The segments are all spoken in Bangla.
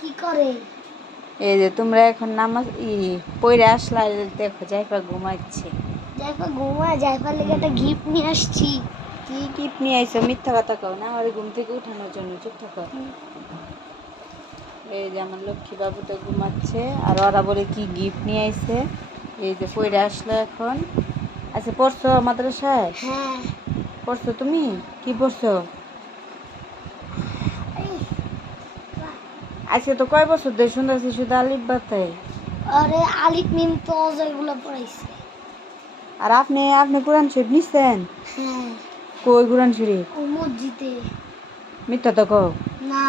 কি করে? এই যে তোমরা এখন নামাজ ই পড়ে আসলা দেখো জাইফা ঘুমাচ্ছে। যাইফা ঘুমা যাইফা লেগে একটা গিফট নিয়ে আসছি। কি গিফট নিয়ে আইছো? মিথ্যা কথা কও না আমার ঘুম থেকে উঠানোর জন্য চুপ থাকো। এই যে আমার লক্ষ্মী বাবু তো ঘুমাচ্ছে আর ওরা বলে কি গিফট নিয়ে আইছে? এই যে পড়ে আসলো এখন। আচ্ছা পড়ছো মাদ্রাসায়? হ্যাঁ। পড়ছো তুমি? কি পড়ছো? আজকে তো কয় বছর ধরে শুনতেছি শুধু আলিফ বাতায় আরে আলিফ মিম তো এগুলো পড়াইছে। আর আপনি আপনি কোরআন শরীফ নিচ্ছেন হ্যাঁ। কই কোরআন শরীফ? ও মসজিদে। মিথ্যা তো কও। না।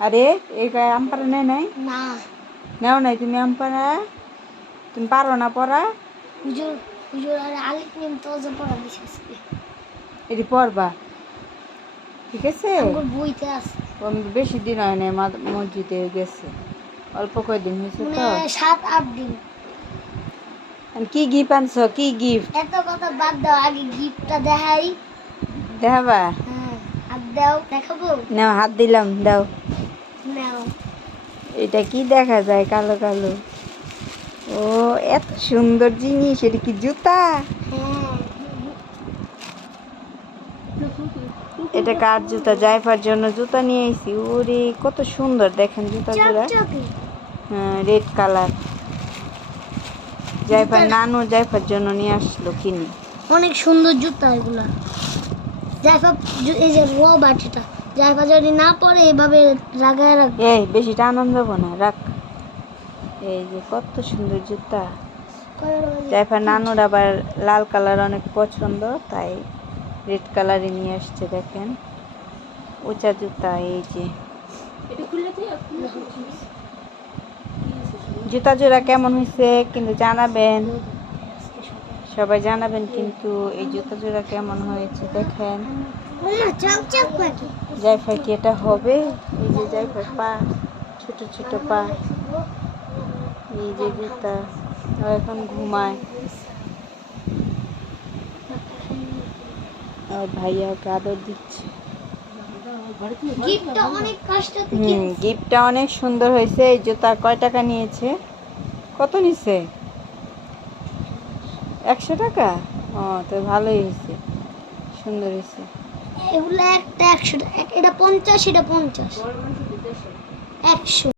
আরে এই গায়ে আমপারা নেয় নাই? না। নেও নাই তুমি আমপারা তুমি পারো না পড়া? হুজুর হুজুর আরে আলিফ মিম তো যে পড়া দিছে এটি পড়বা। ঠিক আছে? আমার বইতে আছে। বেশি দিন হয় মা- মসজিদে গেছে। অল্প কয়দিন হয়েছে তো। সাত আট দিন। কি গিফট আনছো? কি গিফট এত কথা বাদ দাও আগে গিফটটা দেখাই। দেখাবা? হ্যাঁ আর দাও দেখাবো? নাও হাত দিলাম দাও। নাও। এটা কি দেখা যায় কালো কালো? ও এত সুন্দর জিনিস এটা কি জুতা? হ্যাঁ। এটা কার জুতা? জাইফার জন্য জুতা নিয়ে আইছি। ওরে কত সুন্দর দেখেন জুতা জোড়া চকচকে। হ্যাঁ রেড কালার। জাইফার নানু জাইফার জন্য নিয়ে আসলো কিনে। অনেক সুন্দর জুতা এগুলা। জায়ফা এই যে র বাটিটা। জায়ফা যদি না পরে এভাবে লাগায় রাখবে এই বেশি টানান যাব না রাখ। এই যে কত সুন্দর জুতা। জাইফার নানুর আবার লাল কালার অনেক পছন্দ তাই রেড কালারে নিয়ে আসছে, দেখেন। উঁচা জুতা, এই যে। জুতা জোড়া কেমন হয়েছে কিন্তু জানাবেন। সবাই জানাবেন কিন্তু এই জুতা জোড়া কেমন হয়েছে, দেখেন। পাখি কি এটা হবে? এই যে জাইফার পা, ছোট ছোট পা। এই যে জুতা। এখন ঘুমায় আর ভাইয়া ওকে আদর দিচ্ছে। গিফটটা অনেক হুম গিফটটা অনেক সুন্দর হয়েছে এই জুতা কয় টাকা নিয়েছে? কত নিছে? একশো টাকা? ও তো ভালোই হয়েছে। সুন্দর হয়েছে। এগুলো একটা একশো এক- এটা পঞ্চাশ এটা পঞ্চাশ। একশো।